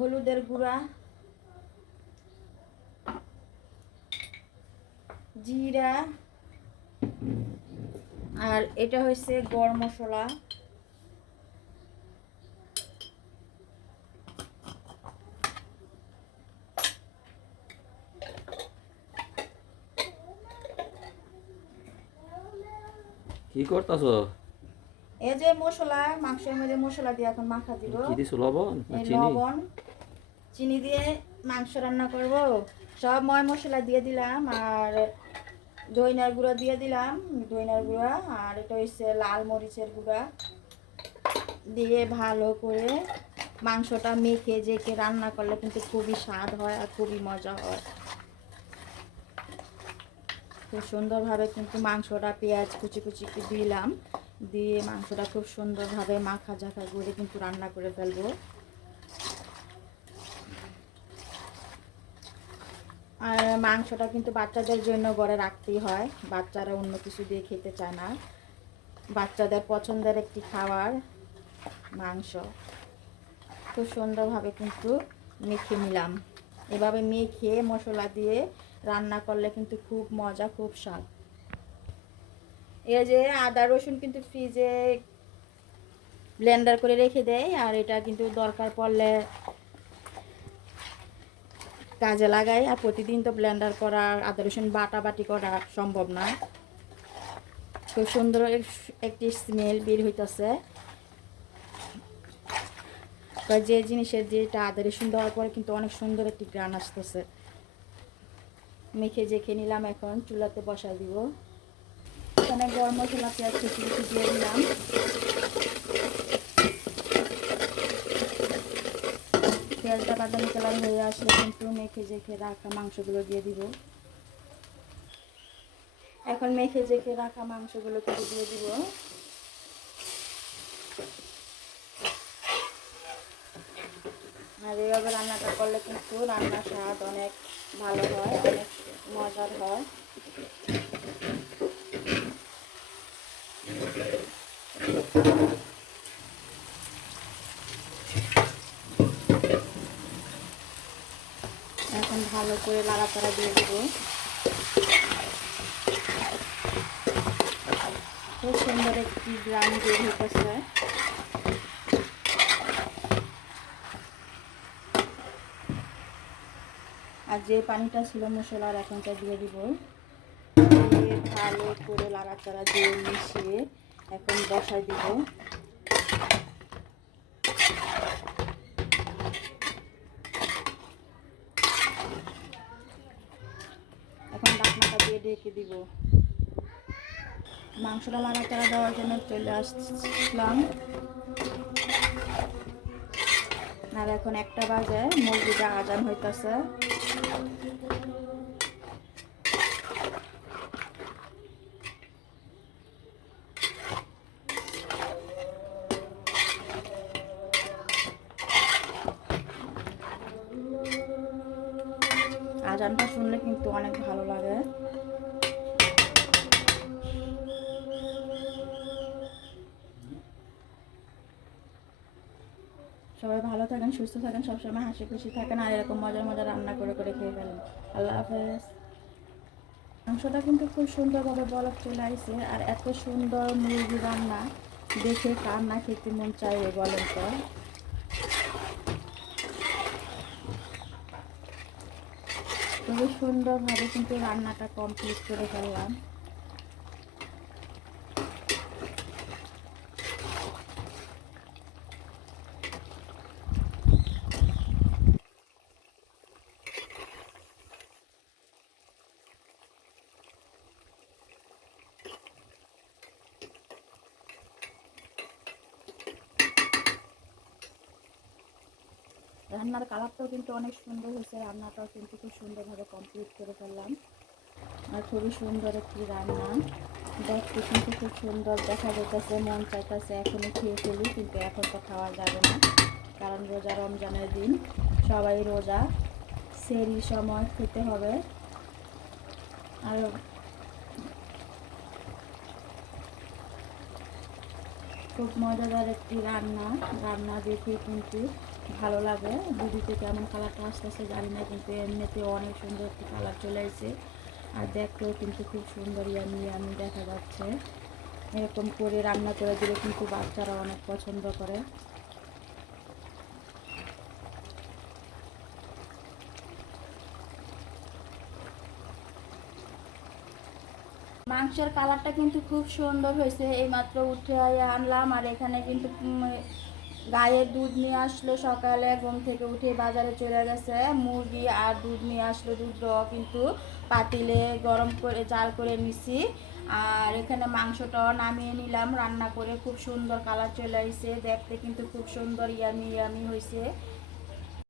হলুদের গুঁড়া জিরা আর এটা হচ্ছে গরম মশলা। কি করতাছ? এই যে মশলা মাংসের মধ্যে মশলা দিয়ে এখন মাখা দিব। কি দিছো লবণ চিনি? লবণ। চিনি দিয়ে মাংস রান্না করব। সব ময় মশলা দিয়ে দিলাম আর দইনার গুঁড়া দিয়ে দিলাম দইনার গুঁড়া আর এটা হচ্ছে লাল মরিচের গুঁড়া দিয়ে ভালো করে মাংসটা মেখে জেকে রান্না করলে কিন্তু খুবই স্বাদ হয় আর খুবই মজা হয়। খুব সুন্দরভাবে কিন্তু মাংসটা পেঁয়াজ কুচি কুচি দিলাম, দিয়ে মাংসটা খুব সুন্দরভাবে মাখা ঝাঁকা করে কিন্তু রান্না করে ফেলব। আর মাংসটা কিন্তু বাচ্চাদের জন্য ঘরে রাখতেই হয়। বাচ্চারা অন্য কিছু দিয়ে খেতে চায় না। বাচ্চাদের পছন্দের একটি খাবার মাংস। খুব সুন্দরভাবে কিন্তু মেখে নিলাম। এভাবে মেখে মশলা দিয়ে রান্না করলে কিন্তু খুব মজা, খুব স্বাদ। এই যে আদা, রসুন কিন্তু ফ্রিজে ব্লেন্ডার করে রেখে দেয়। আর এটা কিন্তু দরকার পড়লে কাজে লাগাই আর প্রতিদিন তো ব্লেন্ডার করা, আদা রসুন বাটা বাটি করা সম্ভব না। খুব সুন্দর একটি স্মেল বের হইতেছে। যে জিনিসের যেটা আদা রসুন দেওয়ার পরে কিন্তু অনেক সুন্দর একটি গ্রান আসতেছে। মেখে জেখে নিলাম এখন, চুলাতে বসা দিব। এখানে গরম মশলা পেঁয়াজ কুচি কুচি দিয়ে দিলাম। পেঁয়াজটা বাদামি কালার হয়ে আসলে কিন্তু মেখে জেখে রাখা মাংসগুলো দিয়ে দিব। এখন মেখে জেখে রাখা মাংসগুলো কিন্তু দিয়ে দিব। আর এইভাবে রান্নাটা করলে কিন্তু রান্নার স্বাদ অনেক ভালো হয়, অনেক মজার হয়। এখন ভালো করে লাড়াচাড়া দিয়ে দেবো। খুব সুন্দর একটি গ্রাম বের হইতেছে আর যে পানিটা ছিল মশলার, এখনটা দিয়ে দিব। দিয়ে ভালো করে লাড়াচাড়া দিয়ে মিশিয়ে এখন বসাই দিব এখন ডাকনাটা দিয়ে ঢেকে দিব। মাংসটা লাড়াচাড়া দেওয়ার জন্য চলে আসলাম। আর এখন একটা বাজে, মুরগিটা আজান হইতাছে। আজানটা শুনলে কিন্তু অনেক ভালো লাগে। সবাই ভালো থাকেন, সুস্থ থাকেন, সবসময় হাসি খুশি থাকেন আর এরকম মজার মজার রান্না করে করে খেয়ে ফেলেন। আল্লাহ হাফেজ। মাংসটা কিন্তু খুব সুন্দরভাবে বলক চলে আসছে আর এত সুন্দর মুরগি রান্না। দেখে কার না খেতে মন চাইবে বলেন তো? খুবই সুন্দরভাবে কিন্তু রান্নাটা কমপ্লিট করে ফেললাম। রান্নার কালারটাও কিন্তু অনেক সুন্দর হয়েছে, রান্নাটাও কিন্তু খুব সুন্দরভাবে কমপ্লিট করে ফেললাম। আর খুবই সুন্দর একটি রান্না। দেখতে কিন্তু খুব সুন্দর, দেখা যাইতেছে, মন চাইতেছে এখনই খেয়ে ফেলি, কিন্তু এখন তো খাওয়া যাবে না, কারণ রোজা রমজানের দিন, সবাই রোজা সেরি সময় খেতে হবে। আর খুব মজাদার একটি রান্না রান্না দেখে কিন্তু ভালো লাগে। ভিডিওতে কেমন কালারটা আসতেছে জানি না, কিন্তু এমনিতে অনেক সুন্দর একটি কালার চলে এসেছে। আর দেখতেও কিন্তু খুব সুন্দর ইয়ামি ইয়ামি দেখা যাচ্ছে। এরকম করে রান্না করে দিলে কিন্তু বাচ্চারা অনেক পছন্দ করে। মাংসের কালারটা কিন্তু খুব সুন্দর হয়েছে। এইমাত্র উঠে আনলাম আর এখানে কিন্তু গায়ের দুধ নিয়ে আসলো সকালে, ঘুম থেকে উঠে বাজারে চলে গেছে। মুরগি আর দুধ নিয়ে আসলো দুধ কিন্তু পাতিলে গরম করে, জাল করে মিশি আর এখানে মাংসটাও নামিয়ে নিলাম, রান্না করে খুব সুন্দর কালার চলে আসছে দেখতে কিন্তু খুব সুন্দর, ইয়ামি ইয়ামি হয়েছে